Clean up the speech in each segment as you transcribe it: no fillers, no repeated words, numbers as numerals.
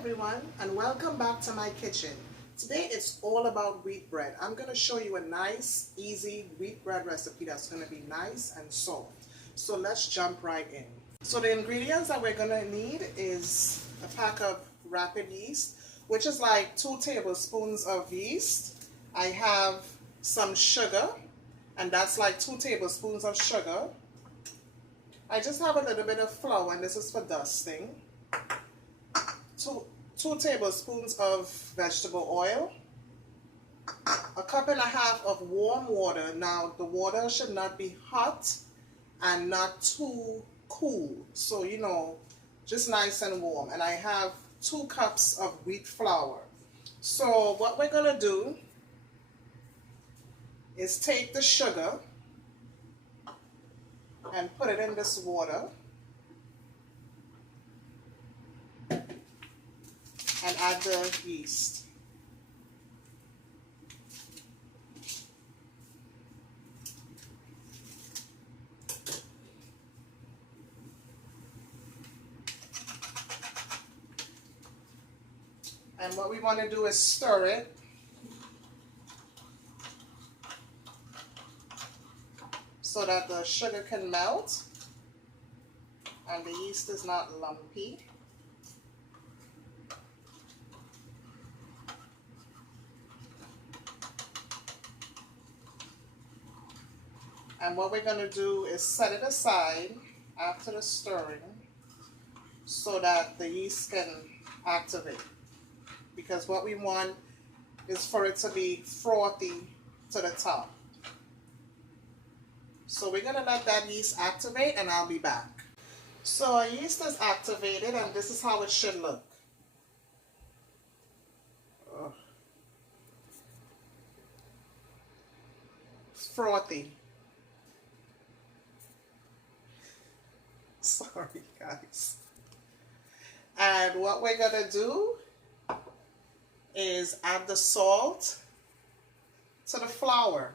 everyone, and welcome back to my kitchen. Today it's all about wheat bread. I'm going to show you a nice, easy wheat bread recipe that's going to be nice and soft. So let's jump right in. So the ingredients that we're going to need is a pack of rapid yeast, which is like 2 tablespoons of yeast. I have some sugar, and that's like 2 tablespoons of sugar. I just have a little bit of flour, and this is for dusting. Two tablespoons of vegetable oil, a cup and a half of warm water. Now the water should not be hot and not too cool, so just nice and warm. And I have 2 cups of wheat flour. So what we're gonna do is take the sugar and put it in this water and add the yeast. And what we want to do is stir it so that the sugar can melt and the yeast is not lumpy. And what we're going to do is set it aside after the stirring so that the yeast can activate. Because what we want is for it to be frothy to the top. So we're going to let that yeast activate and I'll be back. So our yeast is activated and this is how it should look. Frothy. Sorry guys. And what we're going to do is add the salt to the flour.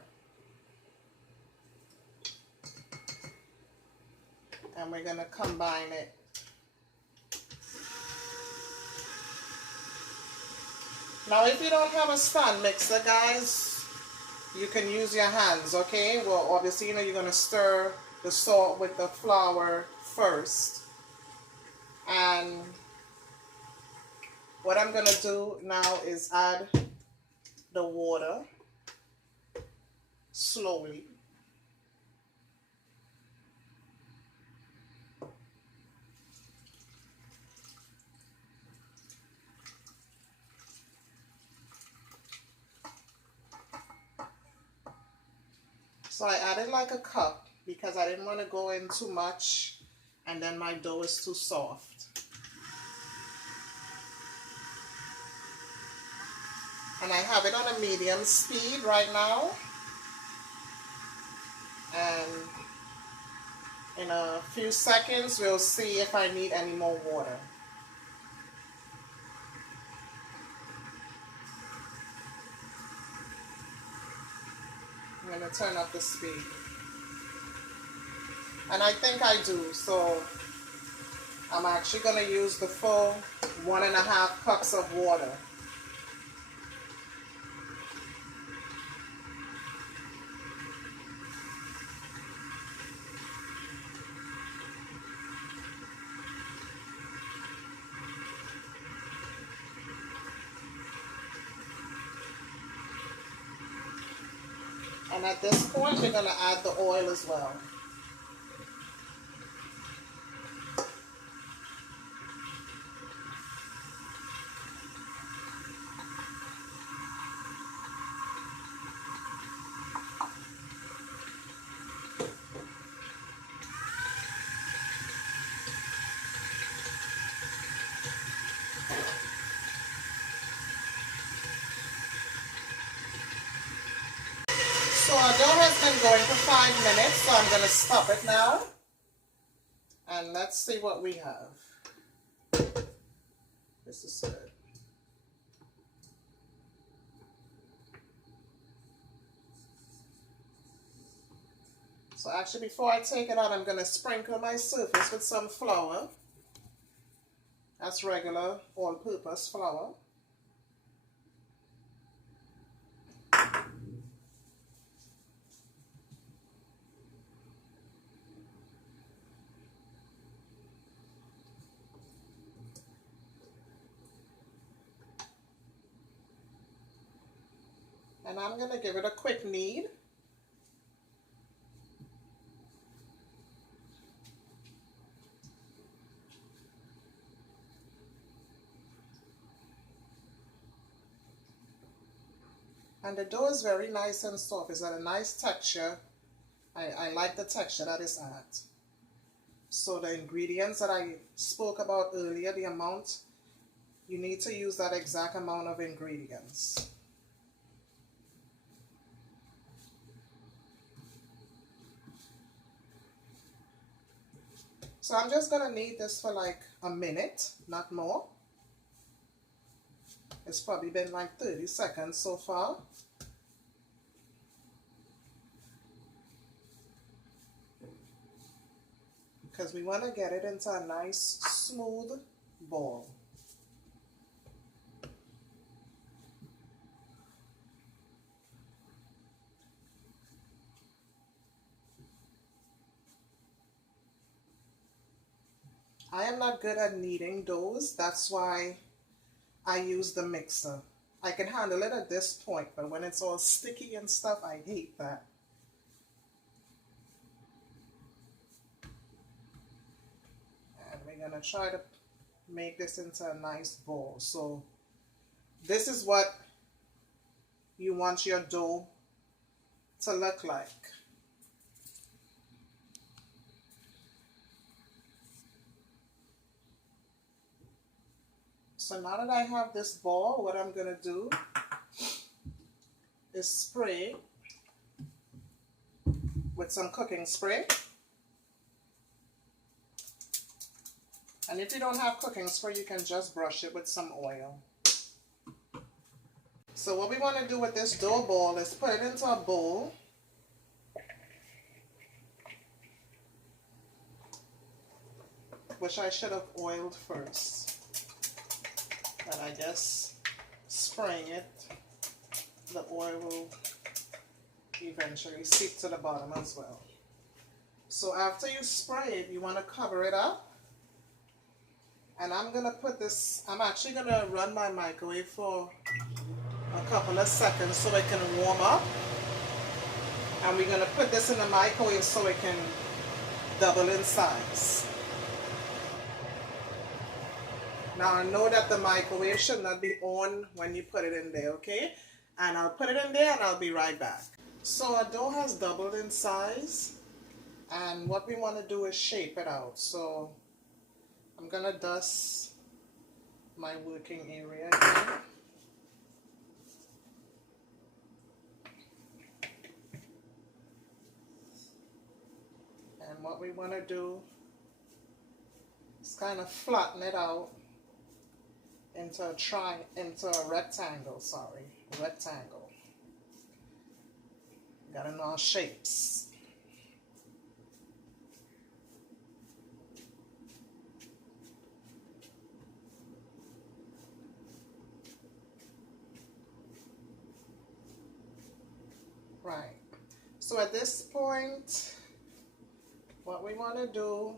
And we're going to combine it. Now if you don't have a stand mixer, guys, you can use your hands, okay? Well, obviously, you're going to stir the salt with the flour first. And what I'm going to do now is add the water slowly. So I added like a cup because I didn't want to go in too much and then my dough is too soft. And I have it on a medium speed right now. And in a few seconds, we'll see if I need any more water. I'm going to turn up the speed. And I think I do, so I'm actually going to use the full 1.5 cups of water. And at this point, we're going to add the oil as well. So our dough has been going for 5 minutes, so I'm going to stop it now. And let's see what we have. This is good. So actually before I take it out, I'm going to sprinkle my surface with some flour. That's regular all-purpose flour. And I'm going to give it a quick knead. And the dough is very nice and soft. It's got a nice texture. I like the texture that it's at. So the ingredients that I spoke about earlier, the amount, you need to use that exact amount of ingredients. So I'm just going to knead this for like a minute, not more. It's probably been like 30 seconds so far. Because we want to get it into a nice smooth ball. I am not good at kneading doughs. That's why I use the mixer. I can handle it at this point, but when it's all sticky and stuff, I hate that. And we're going to try to make this into a nice ball. So this is what you want your dough to look like. So now that I have this ball, what I'm going to do is spray with some cooking spray. And if you don't have cooking spray, you can just brush it with some oil. So what we want to do with this dough ball is put it into a bowl. Which I should have oiled first. And I guess spraying it, the oil will eventually seep to the bottom as well. So after you spray it, you want to cover it up. And I'm going to put this, I'm actually going to run my microwave for a couple of seconds so it can warm up. And we're going to put this in the microwave so it can double in size. Now I know that the microwave should not be on when you put it in there, okay? And I'll put it in there and I'll be right back. So our dough has doubled in size, and what we want to do is shape it out. So I'm gonna dust my working area again. And what we want to do is kind of flatten it out into a rectangle, rectangle. Gotta know our shapes. Right. So at this point, what we want to do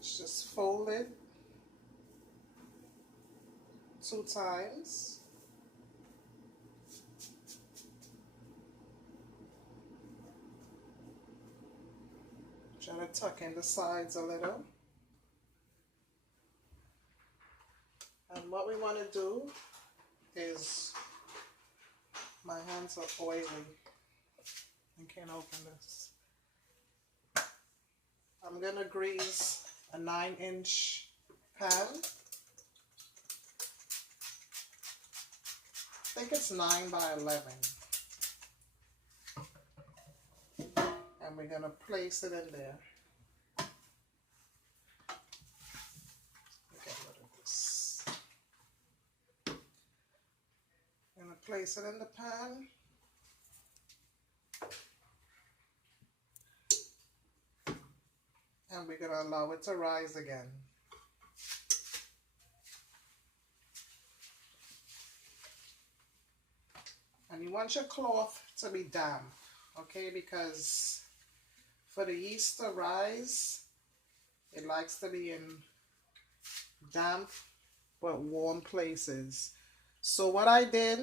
is just fold it 2 times. Try to tuck in the sides a little. And what we want to do is, my hands are oily. I can't open this. I'm going to grease a 9-inch pan. I think it's 9 by 11. And we're going to place it in there. Get rid of this. I'm going to place it in the pan. And we're going to allow it to rise again. And you want your cloth to be damp, okay? Because for the yeast to rise, it likes to be in damp but warm places. So what I did,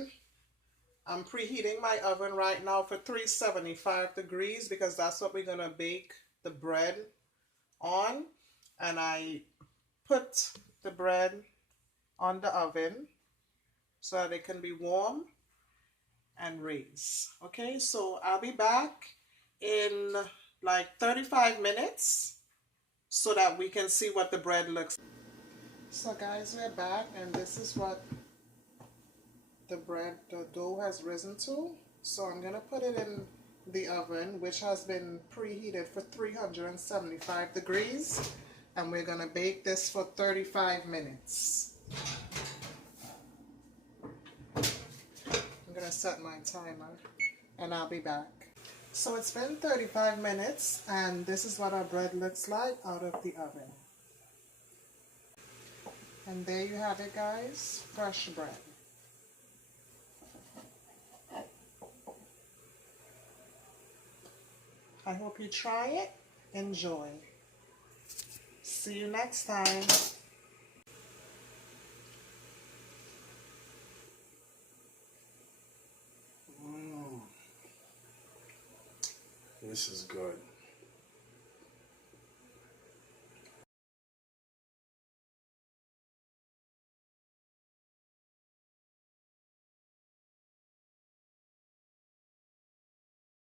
I'm preheating my oven right now for 375 degrees because that's what we're going to bake the bread on. And I put the bread on the oven so that it can be warm and raise. Okay, so I'll be back in like 35 minutes so that we can see what the bread looks like. So guys, we're back and this is what the dough has risen to. So I'm gonna put it in the oven, which has been preheated for 375 degrees, and we're gonna bake this for 35 minutes. I'm gonna set my timer and I'll be back. So it's been 35 minutes and this is what our bread looks like out of the oven. And there you have it, guys, fresh bread. I hope you try it. Enjoy. See you next time. This is good.